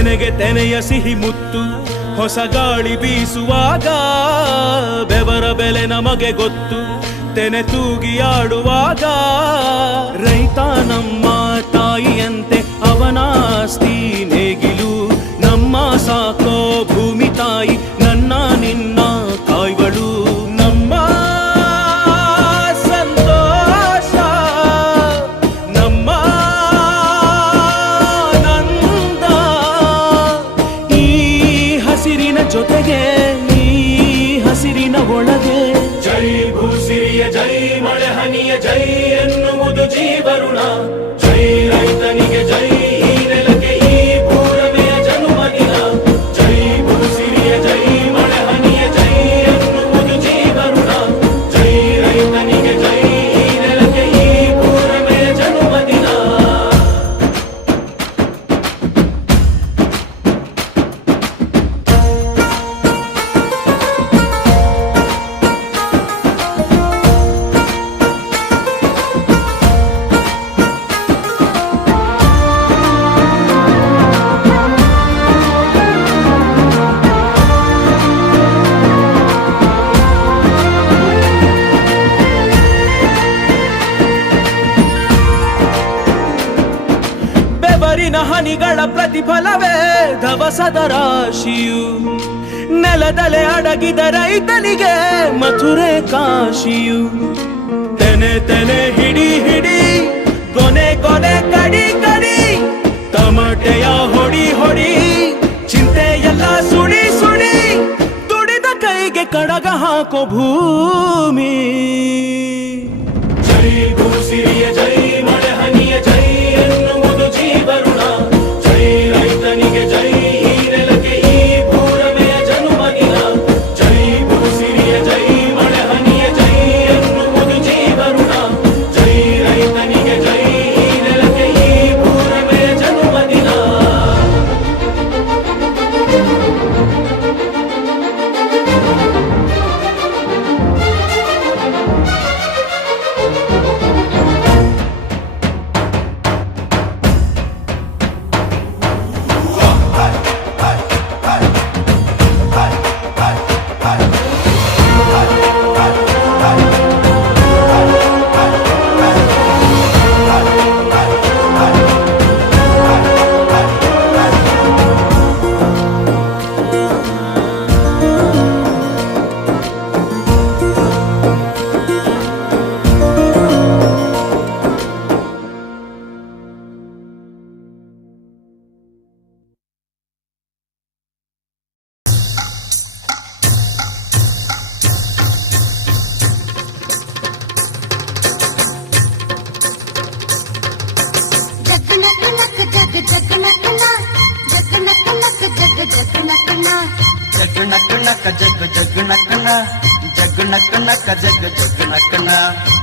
ತೆನೆಗೆ ತೆನೆಯ ಸಿಹಿ ಮುತ್ತು ಹೊಸ ಗಾಳಿ ಬೀಸುವಾಗ ಬೆವರ ಬೆಲೆ ನಮಗೆ ಗೊತ್ತು ತೆನೆ ತೂಗಿ ಆಡುವಾಗ ರೈತ ನಮ್ಮ ತಾಯಿಯಂತೆ ಅವನಾಸ್ತಿ ನೇಗಿಲು ನಮ್ಮ ಸಾಕೋ ಭೂಮಿ ತಾಯಿ ನನ್ನ ನಿನ್ನ ಕಾಯ್ವಳು ನಮ್ಮ ಸಂತೋಷ ನಮ್ಮ ನಂದ ಈ ಹಸಿರಿನ ಜೊತೆಗೆ ಈ ಹಸಿರಿನ ಒಳಗೆ ಜೈ ಭೂಸಿರಿಯ ಜೈ ಮಳೆ ಹನಿಯ ಜೈ ಎನ್ನುವುದು ಜೀವರುಣ ಜೈ ರೈತನಿಗೆ ಜೈ ಈ ನೆಲಕ್ಕೆ ಈ ಪೂರಮೆಯ ಜನುಮದಿನ ಜೈ ಭೂಸಿರಿಯ ಜೈ ಮಳೆ ಹನಿಯ ಜೈ ಎನ್ನುವುದು ಜೀವರುಣ ಜೈ ರೈತನಿಗೆ ಜೈ ಈ ನೆಲಕ್ಕೆ ಈ ಪೂರಮೆಯ ಜನುಮದಿನ ಬೆವರಿನ ಹನಿಗಳ ಪ್ರತಿಫಲವೇ ಧವಸದ ರಾಶಿಯು ನೆಲದಲೆ ಅಡಗಿದ ರೈತನಿಗೆ ಮಥುರೆ ಕಾಶಿಯು ತೆನೆ ತೆನೆ ಹಿಡಿ ಹಿಡಿ ಕೊನೆ ಕೊನೆ ಕಡಿ ಕಡಿ ತಮಟೆಯ ಹೊಡಿ ಹೊಡಿ ಚಿಂತೆಯೆಲ್ಲ ಸುಡಿ ಸುಡಿ ತುಡಿದ ಕೈಗೆ ಕಡಗ ಹಾಕೋ ಭೂಮಿ ಜೈ ಭೂಸಿರಿಯ ಜೈ ಮಳೆ ಹನಿಯ ಜೈ ಎನ್ನುವುದು ಜೀವರುಣ ಜೈ ರೈತನಿಗೆ ಜೈ ಈ ನೆಲಕ್ಕೆ ಈ ಪೂರಮೆಯ ಜನುಮದಿನ ಜೈ ಭೂಸಿರಿಯ ಜೈ ಮಳೆ ಹನಿಯ ಜೈ ಎನ್ನುವುದು ಜೀವರುಣ ಜೈ ರೈತನಿಗೆ ಜೈ ಈ ನೆಲಕ್ಕೆ ಈ ಪೂರಮೆಯ ಜನುಮದಿನ जग नक नक जग जग नक न जग नक नक जग जग नक न